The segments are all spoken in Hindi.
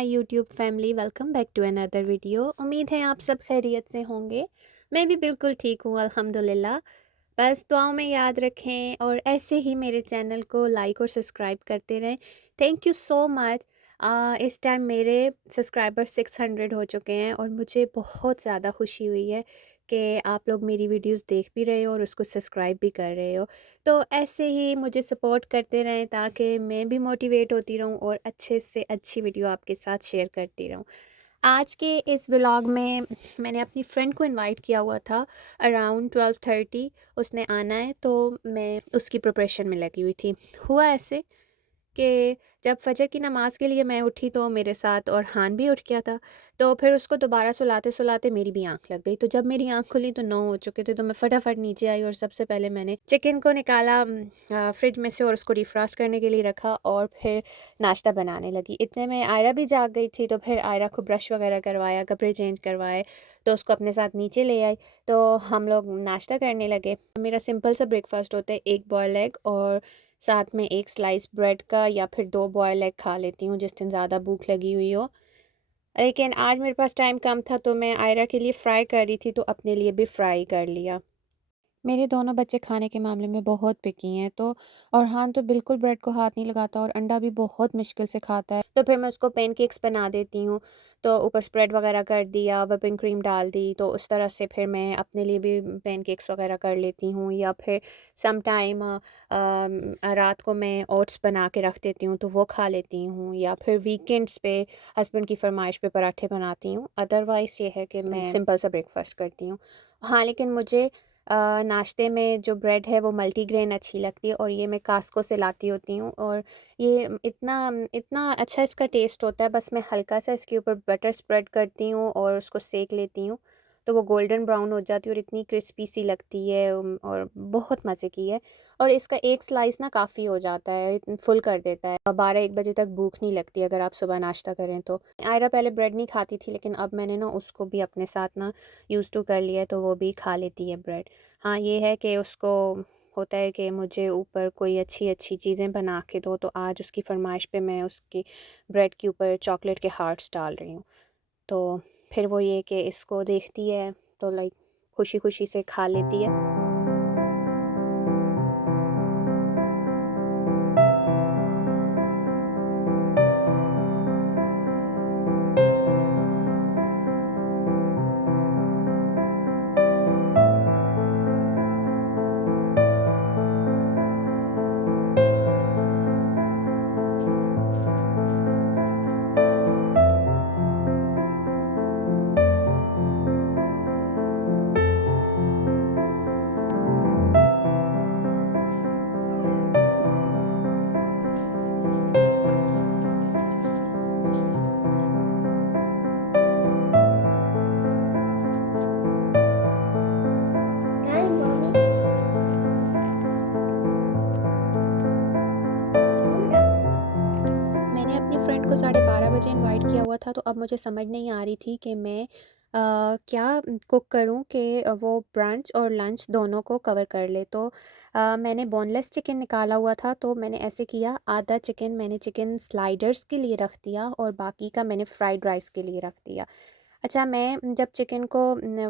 My YouTube family, welcome back to another video. उम्मीद है आप सब खैरियत से होंगे। मैं भी बिल्कुल ठीक हूँ, अल्हम्दुलिल्लाह। बस दुआओं में याद रखें और ऐसे ही मेरे चैनल को लाइक और सब्सक्राइब करते रहें। Thank you so much. इस टाइम मेरे सब्सक्राइबर 600 हो चुके हैं और मुझे बहुत ज़्यादा खुशी हुई है कि आप लोग मेरी वीडियोस देख भी रहे हो और उसको सब्सक्राइब भी कर रहे हो। तो ऐसे ही मुझे सपोर्ट करते रहें ताकि मैं भी मोटिवेट होती रहूं और अच्छे से अच्छी वीडियो आपके साथ शेयर करती रहूं। आज के इस व्लॉग में मैंने अपनी फ्रेंड को इनवाइट किया हुआ था अराउंड 12:30। उसने आना है तो मैं उसकी प्रिपरेशन में लगी हुई थी। हुआ ऐसे कि जब फ़जर की नमाज़ के लिए मैं उठी तो मेरे साथ और हान भी उठ गया था। तो फिर उसको दोबारा सुलाते-सुलाते मेरी भी आँख लग गई। तो जब मेरी आँख खुली तो 9 हो चुके थे। तो मैं फटाफट नीचे आई और सबसे पहले मैंने चिकन को निकाला फ्रिज में से और उसको डिफ्रॉस्ट करने के लिए रखा और फिर नाश्ता बनाने लगी। इतने में आयरा भी जाग गई थी, तो फिर आयरा को ब्रश वगैरह करवाया, कपड़े चेंज करवाए, तो उसको अपने साथ नीचे ले आई। तो हम लोग नाश्ता करने लगे। मेरा सिंपल सा ब्रेकफ़ास्ट होता है, 1 बॉयल एग और साथ में 1 स्लाइस ब्रेड का, या फिर 2 बॉयल एग खा लेती हूँ जिस दिन ज़्यादा भूख लगी हुई हो। लेकिन आज मेरे पास टाइम कम था तो मैं आयरा के लिए फ़्राई कर रही थी, तो अपने लिए भी फ़्राई कर लिया। मेरे दोनों बच्चे खाने के मामले में बहुत पिकी हैं, तो अरहान तो बिल्कुल ब्रेड को हाथ नहीं लगाता और अंडा भी बहुत मुश्किल से खाता है। तो फिर मैं उसको पैनकेक्स बना देती हूँ। तो ऊपर स्प्रेड वगैरह कर दिया, व्हिपिंग क्रीम डाल दी, तो उस तरह से फिर मैं अपने लिए भी पैनकेक्स वगैरह कर लेती हूँ। या फिर सम टाइम रात को मैं ओट्स बना के रख देती हूँ तो वो खा लेती हूँ, या फिर वीकेंड्स पे हस्बैंड की फरमाइश पे पराठे बनाती हूँ। अदरवाइज़ ये है कि मैं सिंपल सा ब्रेकफ़ास्ट करती हूँ। हाँ, लेकिन मुझे नाश्ते में जो ब्रेड है वो मल्टीग्रेन अच्छी लगती है और ये मैं कास्को से लाती होती हूँ। और ये इतना इतना अच्छा इसका टेस्ट होता है। बस मैं हल्का सा इसके ऊपर बटर स्प्रेड करती हूँ और उसको सेक लेती हूँ, तो वो गोल्डन ब्राउन हो जाती है और इतनी क्रिस्पी सी लगती है। और बहुत मज़े की है। और इसका एक स्लाइस ना काफ़ी हो जाता है, फुल कर देता है। 12-1 बजे तक भूख नहीं लगती अगर आप सुबह नाश्ता करें तो। आयरा पहले ब्रेड नहीं खाती थी, लेकिन अब मैंने ना उसको भी अपने साथ ना यूज़ टू कर लिया है, तो वो भी खा लेती है ब्रेड। हाँ, ये है कि उसको होता है कि मुझे ऊपर कोई अच्छी-अच्छी चीज़ें बना के दो, तो आज उसकी फ़रमाइश पे मैं उसकी ब्रेड के ऊपर चॉकलेट के हार्ट्स डाल रही हूँ। तो फिर वो ये कि इसको देखती है तो लाइक खुशी-खुशी से खा लेती है। मैंने अपनी फ्रेंड को 12:30 बजे इनवाइट किया हुआ था, तो अब मुझे समझ नहीं आ रही थी कि मैं क्या कुक करूं कि वो ब्रंच और लंच दोनों को कवर कर ले। तो मैंने बोनलेस चिकन निकाला हुआ था, तो मैंने ऐसे किया, आधा चिकन मैंने चिकन स्लाइडर्स के लिए रख दिया और बाकी का मैंने फ्राइड राइस के लिए रख दिया। अच्छा, मैं जब चिकन को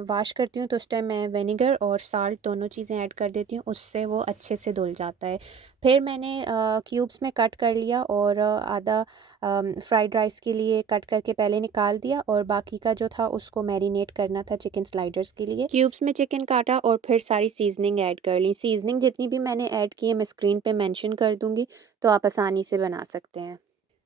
वॉश करती हूँ तो उस टाइम मैं विनेगर और साल्ट दोनों चीज़ें ऐड कर देती हूँ, उससे वो अच्छे से धुल जाता है। फिर मैंने क्यूब्स में कट कर लिया और आधा फ्राइड राइस के लिए कट करके पहले निकाल दिया और बाकी का जो था उसको मैरिनेट करना था चिकन स्लाइडर्स के लिए। क्यूब्स में चिकन काटा और फिर सारी सीजनिंग ऐड कर ली। सीजनिंग जितनी भी मैंने ऐड की है मैं स्क्रीन पे मेंशन कर दूँगी, तो आप आसानी से बना सकते हैं।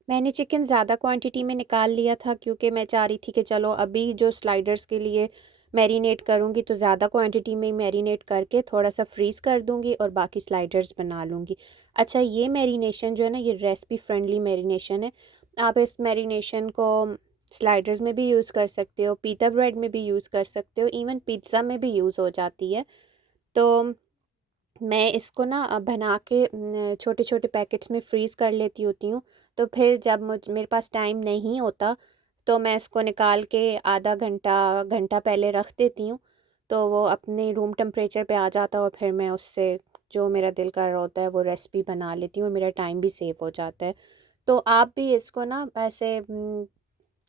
मैंने चिकन ज़्यादा क्वांटिटी में निकाल लिया था क्योंकि मैं चाह रही थी कि चलो अभी जो स्लाइडर्स के लिए मैरिनेट करूँगी तो ज़्यादा क्वांटिटी में ही मैरिनेट करके थोड़ा सा फ्रीज़ कर दूँगी और बाकी स्लाइडर्स बना लूँगी। अच्छा, ये मैरिनेशन जो है ना, ये रेसिपी फ्रेंडली मैरिनेशन है। आप इस मैरिनेशन को स्लाइडर्स में भी यूज़ कर सकते हो, पीटा ब्रेड में भी यूज़ कर सकते हो, इवन पिज़्ज़ा में भी यूज़ हो जाती है। तो मैं इसको ना बना के छोटे-छोटे पैकेट्स में फ्रीज़ कर लेती होती हूँ। तो फिर जब मेरे पास टाइम नहीं होता, तो मैं इसको निकाल के आधा घंटा, घंटा पहले रख देती हूँ। तो वो अपने रूम टेम्परेचर पे आ जाता है और फिर मैं उससे जो मेरा दिल कर रहा होता है वो रेसिपी बना लेती हूँ और मेरा टाइम भी सेव हो जाता है। तो आप भी इसको ना ऐसे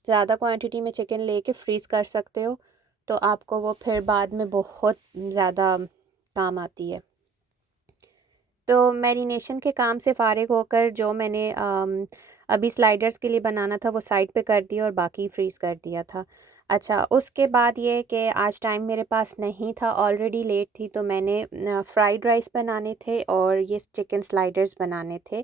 ज़्यादा क्वांटिटी में चिकन लेके फ्रीज़ कर सकते हो, तो आपको वो फिर बाद में बहुत ज़्यादा काम आती है। तो मैरिनेशन के काम से फ़ारिग होकर जो मैंने अभी स्लाइडर्स के लिए बनाना था वो साइड पे कर दिया और बाकी फ्रीज़ कर दिया था। अच्छा, उसके बाद ये कि आज टाइम मेरे पास नहीं था, ऑलरेडी लेट थी, तो मैंने फ्राइड राइस बनाने थे और ये चिकन स्लाइडर्स बनाने थे।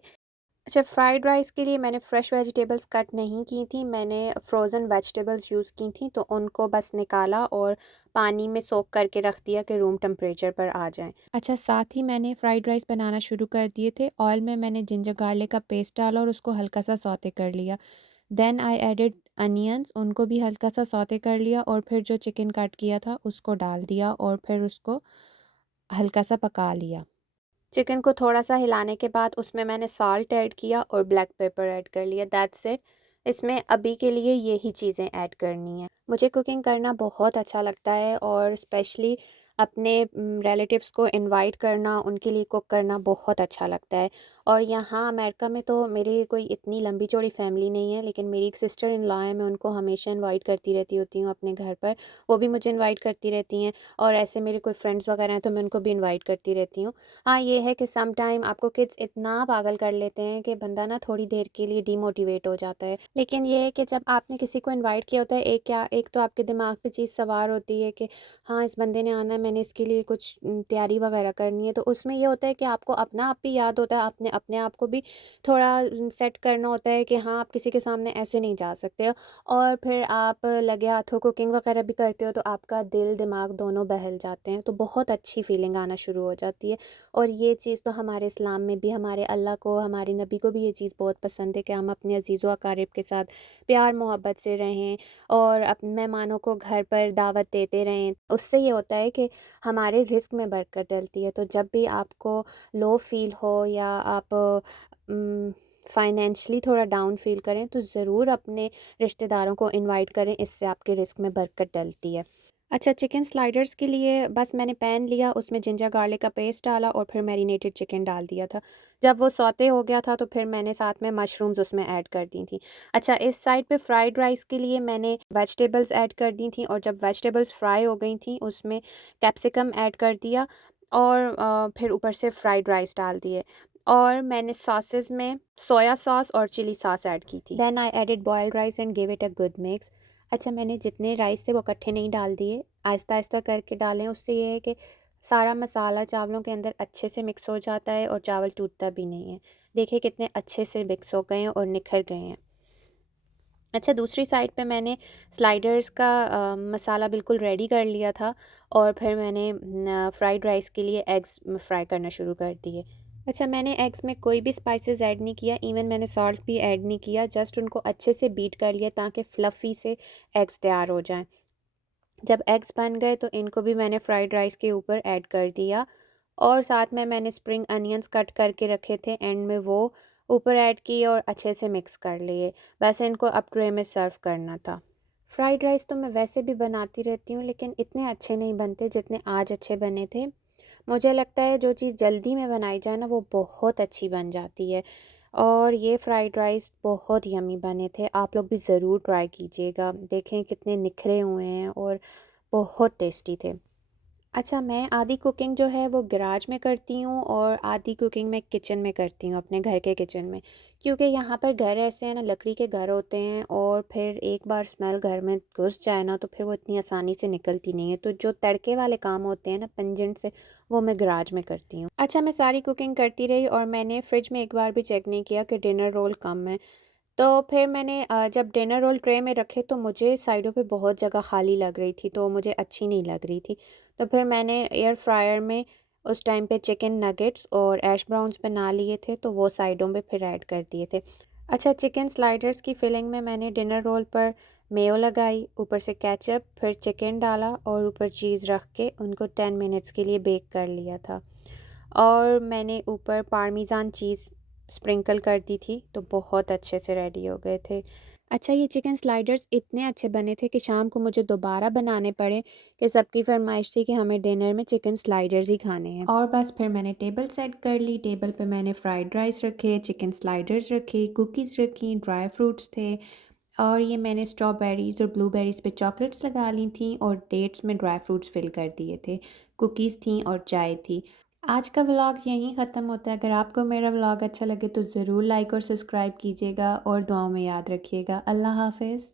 अच्छा, फ्राइड राइस के लिए मैंने फ़्रेश वेजिटेबल्स कट नहीं की थी, मैंने फ्रोज़न वेजिटेबल्स यूज़ की थी, तो उनको बस निकाला और पानी में सोक करके रख दिया कि रूम टेम्परेचर पर आ जाएँ। अच्छा, साथ ही मैंने फ्राइड राइस बनाना शुरू कर दिए थे। ऑयल में मैंने जिंजर गार्लिक का पेस्ट डाला और उसको हल्का सा सौते कर लिया। देन आई एडेड अनियंस, उनको भी हल्का सा सौते कर लिया और फिर जो चिकन कट किया था उसको डाल दिया और फिर उसको हल्का सा पका लिया। चिकन को थोड़ा-सा हिलाने के बाद उसमें मैंने सॉल्ट ऐड किया और ब्लैक पेपर ऐड कर लिया, दैट्स इट। इसमें अभी के लिए यही चीज़ें ऐड करनी हैं। मुझे कुकिंग करना बहुत अच्छा लगता है और स्पेशली अपने रिलेटिव्स को इनवाइट करना, उनके लिए कुक करना बहुत अच्छा लगता है। और यहाँ अमेरिका में तो मेरी कोई इतनी लंबी चौड़ी फैमिली नहीं है, लेकिन मेरी एक सिस्टर इन लॉ है, मैं उनको हमेशा इनवाइट करती रहती होती हूँ अपने घर पर। वो भी मुझे इनवाइट करती रहती हैं और ऐसे मेरे कोई फ्रेंड्स वगैरह हैं तो मैं उनको भी इनवाइट करती रहती हूँ। हाँ, ये है कि सम टाइम आपको किड्स इतना पागल कर लेते हैं कि बंदा ना थोड़ी देर के लिए डीमोटिवेट हो जाता है। लेकिन ये है कि जब आपने किसी को इनवाइट किया होता है, एक तो आपके दिमाग पे चीज़ सवार होती है कि हाँ, इस बंदे ने आना है, मैंने इसके लिए कुछ तैयारी वगैरह करनी है। तो उसमें ये होता है कि आपको अपना आप भी याद होता है, आपने अपने आप को भी थोड़ा सेट करना होता है कि हाँ, आप किसी के सामने ऐसे नहीं जा सकते हो। और फिर आप लगे हाथों कुकिंग वगैरह भी करते हो तो आपका दिल दिमाग दोनों बहल जाते हैं, तो बहुत अच्छी फीलिंग आना शुरू हो जाती है। और ये चीज़ तो हमारे इस्लाम में भी, हमारे अल्लाह को, हमारे नबी को भी ये चीज़ बहुत पसंद है कि हम अपने अज़ीज़ व अक़ारिब के साथ प्यार मोहब्बत से रहें और मेहमानों को घर पर दावत देते रहें। उससे ये होता है कि हमारे रिज़्क में बरकत डलती है। तो जब भी आपको लो फ़ील हो या आप फाइनेंशियली थोड़ा डाउन फ़ील करें तो ज़रूर अपने रिश्तेदारों को इनवाइट करें, इससे आपके रिज़्क में बरकत डलती है। अच्छा, चिकन स्लाइडर्स के लिए बस मैंने पैन लिया, उसमें जिंजर गार्लिक का पेस्ट डाला और फिर मैरिनेटेड चिकन डाल दिया था। जब वो सौते हो गया था तो फिर मैंने साथ में मशरूम्स उसमें ऐड कर दी थी। अच्छा, इस साइड पे फ्राइड राइस के लिए मैंने वेजिटेबल्स ऐड कर दी थी और जब वेजिटेबल्स फ्राई हो गई थी उसमें कैप्सिकम ऐड कर दिया और फिर ऊपर से फ्राइड राइस डाल दिए और मैंने सॉसेस में सोया सॉस और चिली सॉस ऐड की थी। Then I added boiled rice and give it a good mix. अच्छा, मैंने जितने राइस थे वो इकट्ठे नहीं डाल दिए, आहिस्ता-आहिस्ता करके डालें, उससे ये है कि सारा मसाला चावलों के अंदर अच्छे से मिक्स हो जाता है और चावल टूटता भी नहीं है। देखिए कितने अच्छे से मिक्स हो गए हैं और निखर गए हैं। अच्छा, दूसरी साइड पे मैंने स्लाइडर्स का मसाला बिल्कुल रेडी कर लिया था और फिर मैंने फ्राइड राइस के लिए एग्स फ्राई करना शुरू कर दिए। अच्छा, मैंने एग्स में कोई भी स्पाइसेस ऐड नहीं किया, इवन मैंने सॉल्ट भी ऐड नहीं किया, जस्ट उनको अच्छे से बीट कर लिया ताकि फ्लफ़ी से एग्स तैयार हो जाएँ। जब एग्स बन गए तो इनको भी मैंने फ्राइड राइस के ऊपर ऐड कर दिया और साथ में मैंने स्प्रिंग अनियंस कट करके रखे थे, एंड में वो ऊपर ऐड किए और अच्छे से मिक्स कर लिए। बस इनको अब ट्रे में सर्व करना था। फ्राइड राइस तो मैं वैसे भी बनाती रहती हूँ, लेकिन इतने अच्छे नहीं बनते जितने आज अच्छे बने थे। मुझे लगता है जो चीज़ जल्दी में बनाई जाए ना वो बहुत अच्छी बन जाती है। और ये फ्राइड राइस बहुत यम्मी बने थे, आप लोग भी ज़रूर ट्राई कीजिएगा, देखें कितने निखरे हुए हैं और बहुत टेस्टी थे। अच्छा, मैं आधी कुकिंग जो है वो गैराज में करती हूँ और आधी कुकिंग मैं किचन में करती हूँ, अपने घर के किचन में। क्योंकि यहाँ पर घर ऐसे हैं ना, लकड़ी के घर होते हैं और फिर एक बार स्मेल घर में घुस जाए ना तो फिर वो इतनी आसानी से निकलती नहीं है। तो जो तड़के वाले काम होते हैं ना पंजेंट से, वो मैं गैराज में करती हूँ। अच्छा, मैं सारी कुकिंग करती रही और मैंने फ्रिज में एक बार भी चेक नहीं किया कि डिनर रोल कम है। तो फिर मैंने जब डिनर रोल ट्रे में रखे तो मुझे साइडों पे बहुत जगह खाली लग रही थी, तो मुझे अच्छी नहीं लग रही थी। तो फिर मैंने एयर फ्रायर में उस टाइम पे चिकन नगेट्स और ऐश ब्राउन्स बना लिए थे, तो वो साइडों पे फिर ऐड कर दिए थे। अच्छा, चिकन स्लाइडर्स की फिलिंग में मैंने डिनर रोल पर मेयो लगाई, ऊपर से केचप, फिर चिकन डाला और ऊपर चीज़ रख के उनको 10 मिनट्स के लिए बेक कर लिया था। और मैंने ऊपर पार्मेज़ान चीज़ स्प्रिंकल कर दी थी, तो बहुत अच्छे से रेडी हो गए थे। अच्छा, ये चिकन स्लाइडर्स इतने अच्छे बने थे कि शाम को मुझे दोबारा बनाने पड़े कि सबकी फ़रमाइश थी कि हमें डिनर में चिकन स्लाइडर्स ही खाने हैं। और बस फिर मैंने टेबल सेट कर ली, टेबल पे मैंने फ्राइड राइस रखे, चिकन स्लाइडर्स रखे, कुकीज़ रखी, ड्राई फ्रूट्स थे और ये मैंने स्ट्रॉबेरीज़ और ब्लूबेरीज़ पे चॉकलेट्स लगा ली थी और डेट्स में ड्राई फ्रूट्स फिल कर दिए थे। कुकीज़ थी और चाय थी। आज का व्लॉग यहीं ख़त्म होता है। अगर आपको मेरा व्लॉग अच्छा लगे तो ज़रूर लाइक और सब्सक्राइब कीजिएगा और दुआओं में याद रखिएगा। अल्लाह हाफ़िज़।